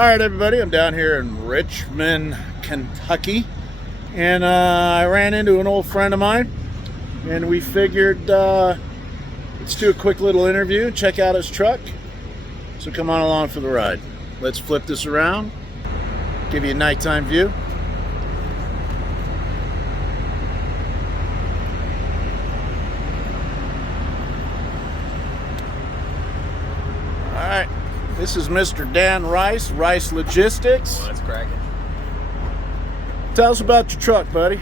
All right, everybody, I'm down here in Richmond, Kentucky, and I ran into an old friend of mine, and we figured let's do a quick little interview, check out his truck. So come on along for the ride. Let's flip this around, give you a nighttime view. All right. This is Mr. Dan Rice, Rice Logistics. Well, that's cracking. Tell us about your truck, buddy.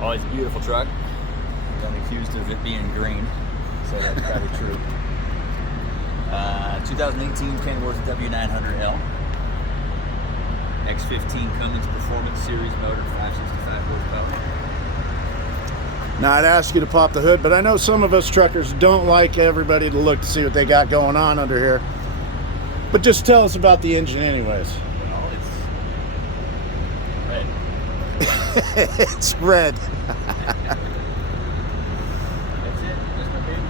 Oh, it's a beautiful truck. I'm accused of it being green, so that's probably true. 2018 Kenworth W900L. X15 Cummins Performance Series motor, 565 horsepower. Now, I'd ask you to pop the hood, but I know some of us truckers don't like everybody to look to see what they got going on under here. But just tell us about the engine anyways. Well, it's red. It's red. That's it. That's my baby.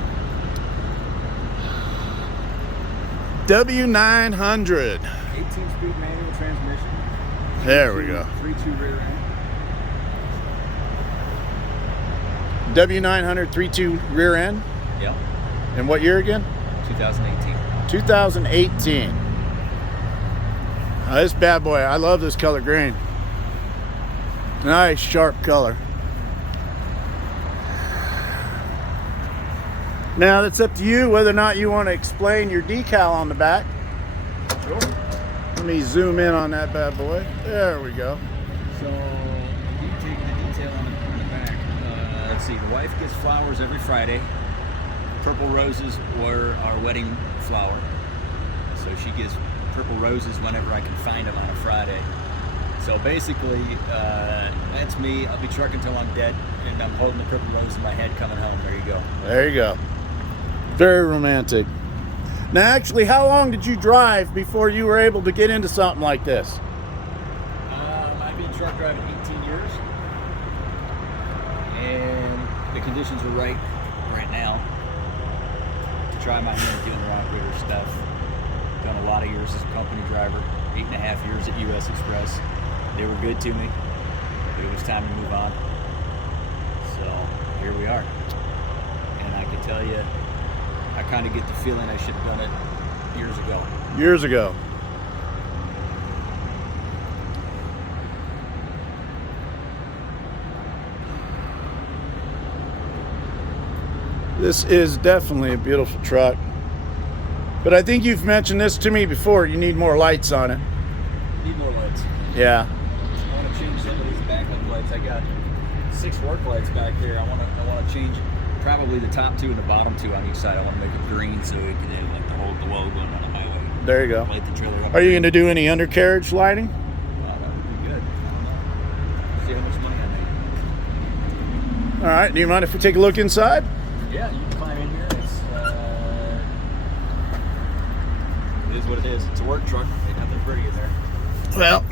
W900. 18-speed manual transmission. There we go. 3.2 rear end. W900 3.2 rear end. Yep. And what year again? 2018. 2018. This bad boy, I love this color green. Nice sharp color. Now that's up to you whether or not you want to explain your decal on the back. Sure. Let me zoom in on that bad boy. There we go. So, you take the detail on the back. Let's see, the wife gets flowers every Friday. Purple roses were our wedding flower. So she gets purple roses whenever I can find them on a Friday. So basically, that's me. I'll be trucking until I'm dead, and I'm holding the purple rose in my head coming home. There you go. There you go. Very romantic. Now, actually, how long did you drive before you were able to get into something like this? I've been truck driving 18 years, and the conditions are right now to try my hand doing the rock rigger stuff. Done a lot of years as a company driver, 8.5 years at US Express. They were good to me, but it was time to move on. So here we are. And I can tell you, I kind of get the feeling I should have done it years ago. Years ago. This is definitely a beautiful truck. But I think you've mentioned this to me before. You need more lights on it. Need more lights. Yeah. I want to change some of these backup lights. I got 6 work lights back there. I want to change probably the top 2 and the bottom 2 on each side. I want to make it green so it can have like the logo on the highway. There you go. Light the trailer up. Are you going to do any undercarriage lighting? That would be good. I don't know. See how much money I make. All right. Do you mind if we take a look inside? Yeah, you can climb in here. It is what it is. It's a work truck. Ain't nothing pretty in there. Well,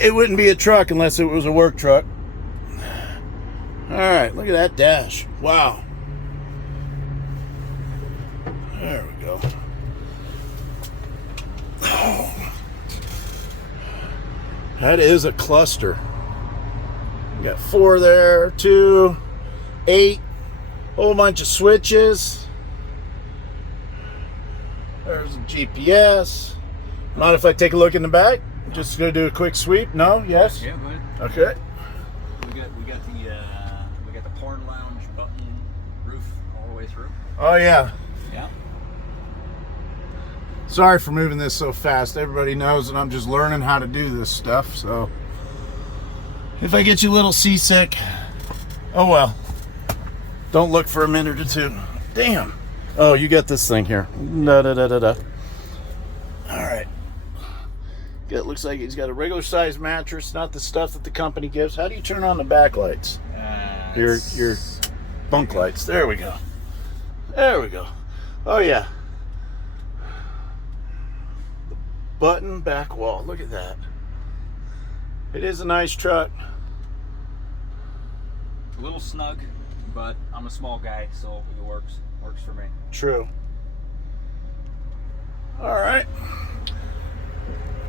it wouldn't be a truck unless it was a work truck. All right, look at that dash. Wow. There we go. Oh. That is a cluster. You got 4 there, 2, 8, whole bunch of switches. There's a GPS. Mind if I take a look in the back? Just gonna do a quick sweep. No? Yes? Yeah, go ahead. Okay. We got the porn lounge button roof all the way through. Oh yeah. Yeah. Sorry for moving this so fast. Everybody knows that I'm just learning how to do this stuff. So if I get you a little seasick, oh well. Don't look for a minute or 2. Damn. Oh, you got this thing here. Da da da da da. All right. It looks like he's got a regular size mattress, not the stuff that the company gives. How do you turn on the backlights? Your bunk lights. There we go. There we go. Oh yeah. The button back wall. Look at that. It is a nice truck. A little snug, but I'm a small guy, so it works for me. True. All right.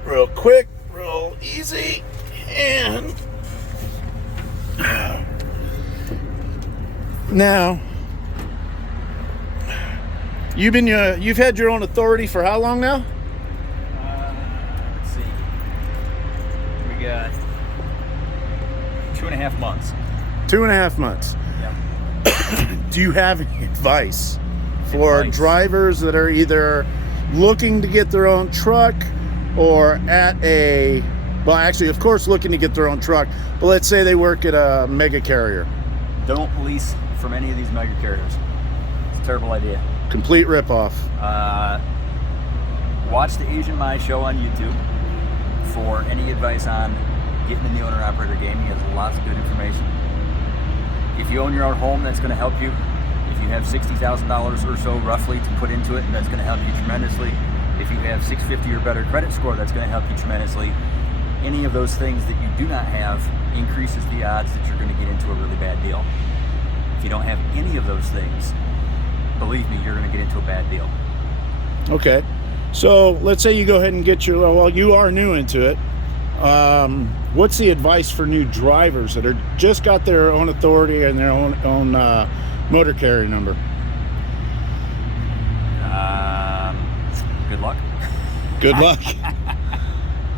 real quick, real easy, and now you've had your own authority for how long now? Let's see. We got 2.5 months. 2.5 months. Yeah. Do you have any advice for drivers that are either looking to get their own truck or actually, of course, looking to get their own truck, but let's say they work at a mega carrier? Don't lease from any of these mega carriers. It's a terrible idea. Complete ripoff. Watch the Asian Mai show on YouTube for any advice on getting in the owner-operator game. He has lots of good information. If you own your own home, that's going to help you. If you have $60,000 or so roughly to put into it, that's going to help you tremendously. If you have 650 or better credit score, that's going to help you tremendously. Any of those things that you do not have increases the odds that you're going to get into a really bad deal. If you don't have any of those things, believe me, you're going to get into a bad deal. Okay. So let's say you go ahead and get you are new into it. What's the advice for new drivers that are just got their own authority and their own motor carrier number? Good luck. Good luck.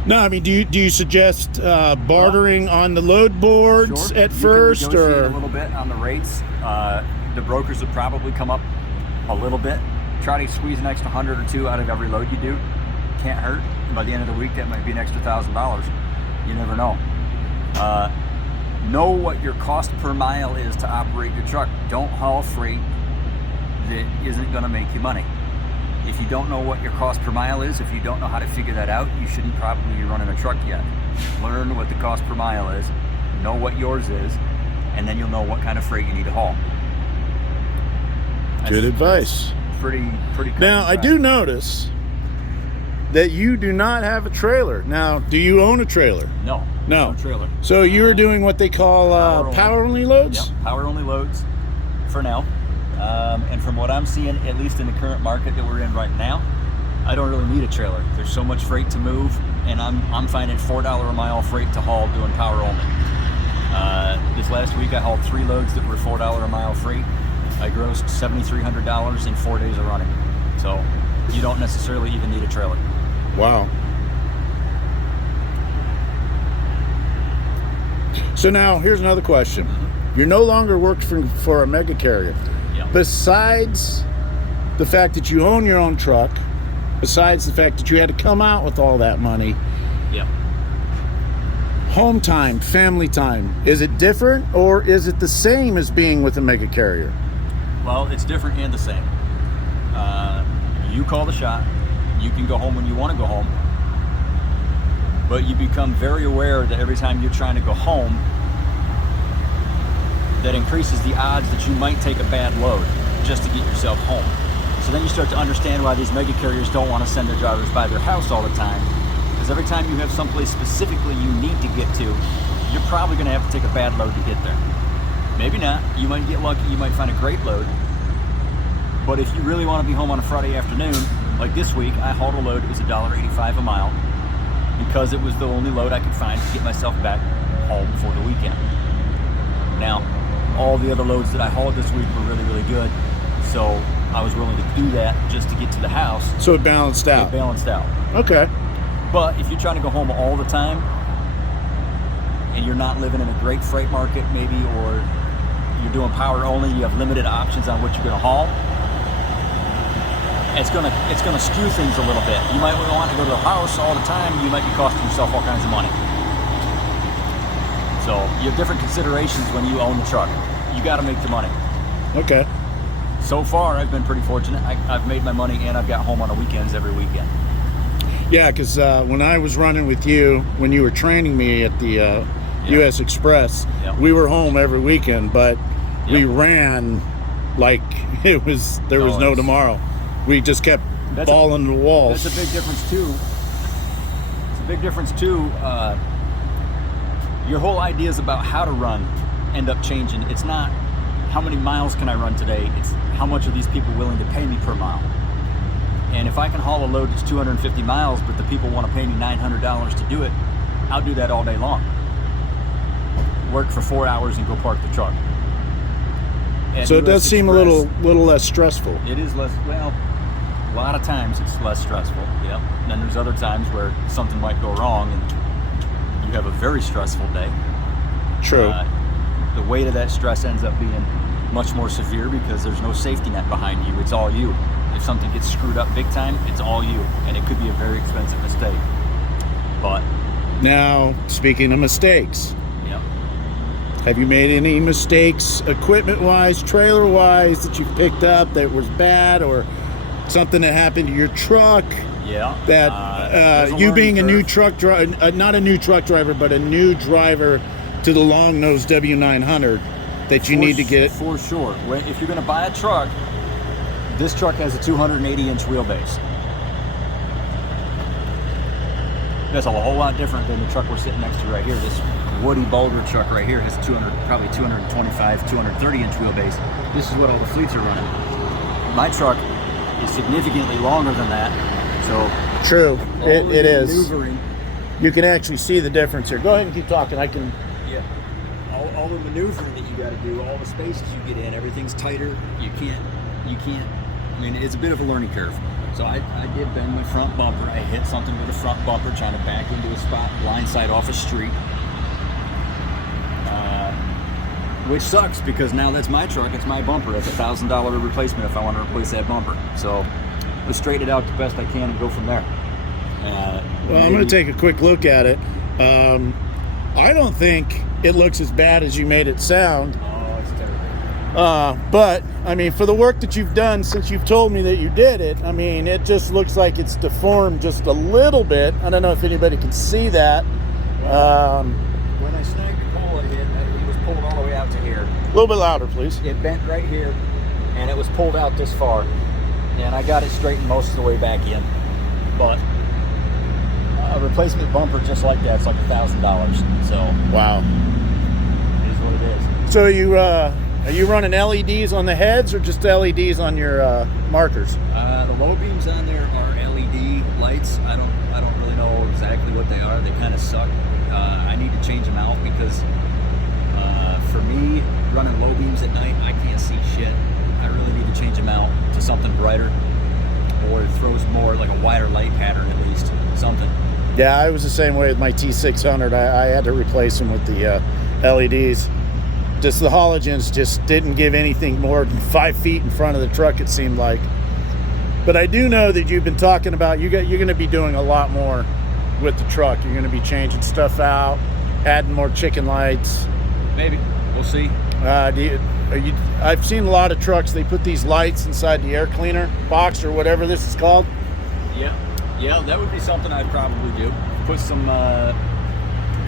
No, I mean, do you suggest bartering on the load boards at first, you can negotiate or a little bit on the rates? The brokers would probably come up a little bit. Try to squeeze an extra 100 or 2 out of every load you do. Can't hurt. And by the end of the week, that might be an extra $1,000. You never know. Know what your cost per mile is to operate your truck. Don't haul freight that isn't going to make you money. If you don't know what your cost per mile is, if you don't know how to figure that out, you shouldn't probably be running a truck yet. Learn what the cost per mile is, know what yours is, and then you'll know what kind of freight you need to haul. Good advice. Pretty. Now, I do notice that you do not have a trailer. Now, do you own a trailer? No. No trailer. So you are doing what they call power only loads? Yep, power only loads for now. And from what I'm seeing, at least in the current market that we're in right now, I don't really need a trailer. There's so much freight to move, and I'm finding $4 a mile freight to haul doing power only. This last week I hauled 3 loads that were $4 a mile freight. I grossed $7,300 in 4 days of running. So you don't necessarily even need a trailer. Wow. So now here's another question. You're no longer working for a mega carrier. Yep. Besides the fact that you own your own truck, besides the fact that you had to come out with all that money, yep. Home time, family time, is it different or is it the same as being with a mega carrier? Well, it's different and the same. You call the shot. You can go home when you want to go home. But you become very aware that every time you're trying to go home, that increases the odds that you might take a bad load just to get yourself home. So then you start to understand why these mega carriers don't want to send their drivers by their house all the time. Because every time you have someplace specifically you need to get to, you're probably going to have to take a bad load to get there. Maybe not. You might get lucky. You might find a great load. But if you really want to be home on a Friday afternoon, like this week, I hauled a load. It was $1.85 a mile because it was the only load I could find to get myself back home for the weekend. Now, all the other loads that I hauled this week were really, really good. So I was willing to do that just to get to the house. So it balanced out. It balanced out. Okay. But if you're trying to go home all the time and you're not living in a great freight market maybe, or you're doing power only, you have limited options on what you're going to haul, it's gonna skew things a little bit. You might want to go to the house all the time. You might be costing yourself all kinds of money. So you have different considerations when you own the truck. You got to make the money. Okay. So far, I've been pretty fortunate. I've made my money and I've got home on the weekends every weekend. Yeah, because when I was running with you, when you were training me at the U.S. Express, we were home every weekend, but we ran like there was no tomorrow. We just kept falling to the walls. That's a big difference too. It's a big difference too. Your whole ideas about how to run end up changing. It's not how many miles can I run today. It's how much are these people willing to pay me per mile. And if I can haul a load that's 250 miles, but the people want to pay me $900 to do it, I'll do that all day long. Work for 4 hours and go park the truck. So it does seem a little less stressful. It is less, well, a lot of times it's less stressful, yeah. And then there's other times where something might go wrong and you have a very stressful day. True. The weight of that stress ends up being much more severe because there's no safety net behind you. It's all you. If something gets screwed up big time, it's all you. And it could be a very expensive mistake. But now, speaking of mistakes, yeah. Have you made any mistakes equipment-wise, trailer-wise, that you've picked up that was bad, or something that happened to your truck? Yeah. That you being a new truck driver, not a new truck driver, but a new driver to the long-nosed W900, that you need to get. For sure. If you're going to buy a truck, this truck has a 280-inch wheelbase. That's a whole lot different than the truck we're sitting next to right here. This Woody Boulder truck right here has probably 225, 230-inch wheelbase. This is what all the fleets are running. My truck is significantly longer than that. So true, it is. Maneuvering. You can actually see the difference here. Go ahead and keep talking. I can. Yeah. All the maneuvering that you got to do, all the spaces you get in, everything's tighter. You can't. I mean, it's a bit of a learning curve. So I did bend my front bumper. I hit something with a front bumper trying to back into a spot blindside off a street. Which sucks because now that's my truck, it's my bumper. It's $1,000 replacement if I want to replace that bumper. So let's straighten it out the best I can and go from there. Well, I'm going to take a quick look at it. I don't think it looks as bad as you made it sound. Oh, it's terrible. But, I mean, for the work that you've done since you've told me that you did it, I mean, it just looks like it's deformed just a little bit. I don't know if anybody can see that. When I snagged the pole, it was pulled all the way out to here. A little bit louder, please. It bent right here, and it was pulled out this far. And I got it straightened most of the way back in. But a replacement bumper just like that's like $1,000. So wow, it is what it is. So are you running LEDs on the heads or just LEDs on your markers? The low beams on there are LED lights. I don't really know exactly what they are. They kind of suck. I need to change them out because for me, running low beams at night, I can't see shit. I really need to change them out to something brighter, or it throws more like a wider light pattern at least. Something. Yeah, I was the same way with my T600. I had to replace them with the LEDs. Just the halogens just didn't give anything more than 5 feet in front of the truck, it seemed like. But I do know that you've been talking about you're going to be doing a lot more with the truck. You're going to be changing stuff out, adding more chicken lights. Maybe. We'll see. I've seen a lot of trucks, they put these lights inside the air cleaner box or whatever this is called. Yeah, that would be something I'd probably do. Put some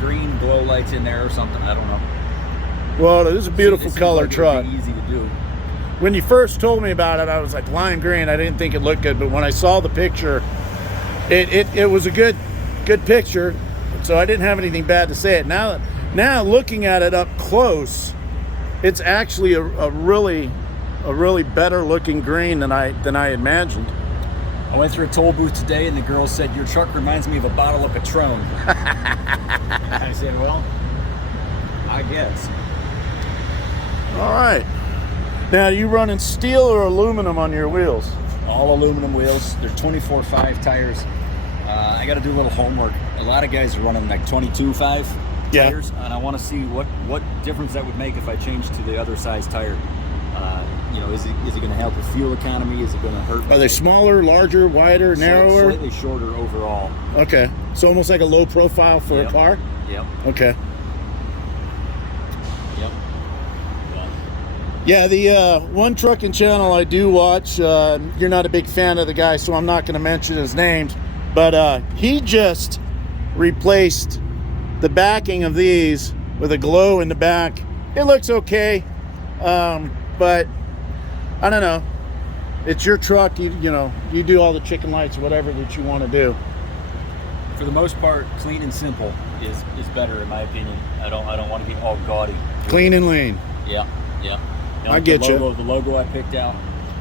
green glow lights in there or something. I don't know. Well, it is a beautiful color truck. It'd be easy to do. When you first told me about it, I was like, lime green. I didn't think it looked good, but when I saw the picture, it was a good picture. So I didn't have anything bad to say it. Now looking at it up close, it's actually a really better looking green than I imagined. I went through a toll booth today and the girl said, "Your truck reminds me of a bottle of Patron." I said, well, I guess. All right. Now, are you running steel or aluminum on your wheels? All aluminum wheels. They're 24.5 tires. I got to do a little homework. A lot of guys are running like 22.5 tires, and I want to see what difference that would make if I changed to the other size tire. Is it going to help with fuel economy? Is it going to hurt? Are they smaller, larger, wider, narrower? Slightly shorter overall. Okay, so almost like a low profile for a car? Yep. Okay. Yep. Yeah, the one trucking channel I do watch, you're not a big fan of the guy, so I'm not going to mention his names, but he just replaced the backing of these with a glow in the back. It looks okay, but I don't know. It's your truck. You do all the chicken lights, whatever that you want to do. For the most part, clean and simple is better in my opinion. I don't want to be all gaudy. Clean and lean. Yeah. I get you. The logo I picked out,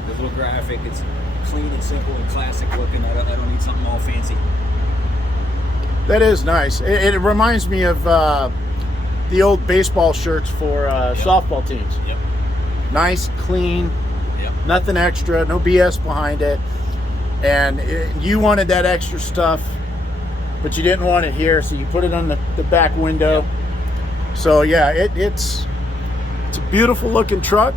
the little graphic, it's clean and simple and classic looking. I don't need something all fancy. That is nice. It reminds me of the old baseball shirts for softball teams. Yep. Nice, clean, Yep. nothing extra, no BS behind it. And you wanted that extra stuff, but you didn't want it here, so you put it on the back window. Yep. So yeah, it's a beautiful looking truck.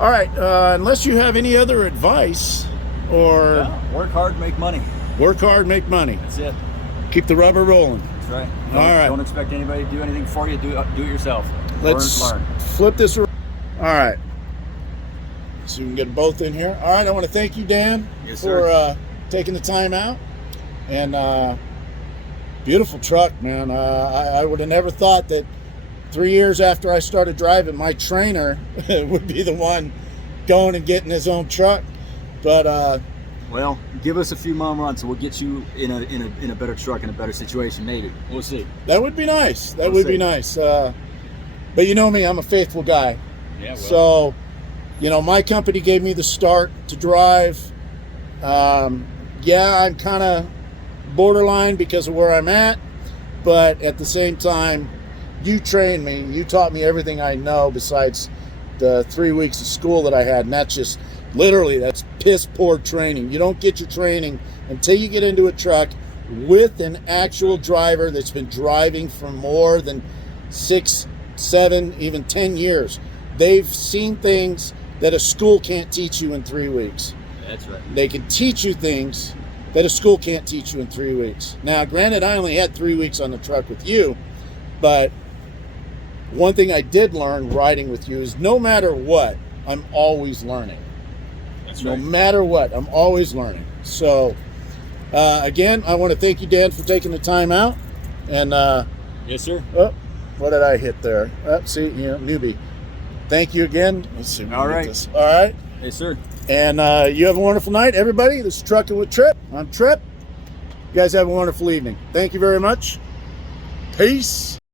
All right, unless you have any other advice or Yeah. Work hard, make money. work hard, make money, That's it. keep the rubber rolling. That's right. All right. Don't expect anybody to do anything for you. Do it yourself. Let's learn. flip this around. All right. So we can get both in here. All right. I want to thank you, Dan, Yes, for taking the time out. And beautiful truck, man. I would have never thought that 3 years after I started driving, my trainer would be the one going and getting his own truck. But Well, give us a few more months, and we'll get you in a better truck, in a better situation. Maybe we'll see. that would be nice. That We'll would see. be nice. But you know me, I'm a faithful guy. Yeah. Well, So, you know, my company gave me the start to drive. Yeah, I'm kind of borderline because of where I'm at, but at the same time, you trained me. You taught me everything I know besides the 3 weeks of school that I had, and that's just literally, that's piss poor training. You don't get your training until you get into a truck with an actual driver that's been driving for more than 6, 7, even 10 years. They've seen things that a school can't teach you in 3 weeks. that's right. They can teach you things that a school can't teach you in 3 weeks. Now, granted, I only had 3 weeks on the truck with you, but one thing I did learn riding with you is no matter what, I'm always learning. That's No right. matter what, I'm always learning. So, again, I want to thank you, Dan, for taking the time out. And, Yes, sir. oh, what did I hit there? Oh, see, you know, newbie. Thank you again. Let's see. if we All can get right. this. All right. Yes, sir. And you have a wonderful night, everybody. This is Trucking with Trip. I'm Trip. You guys have a wonderful evening. Thank you very much. Peace.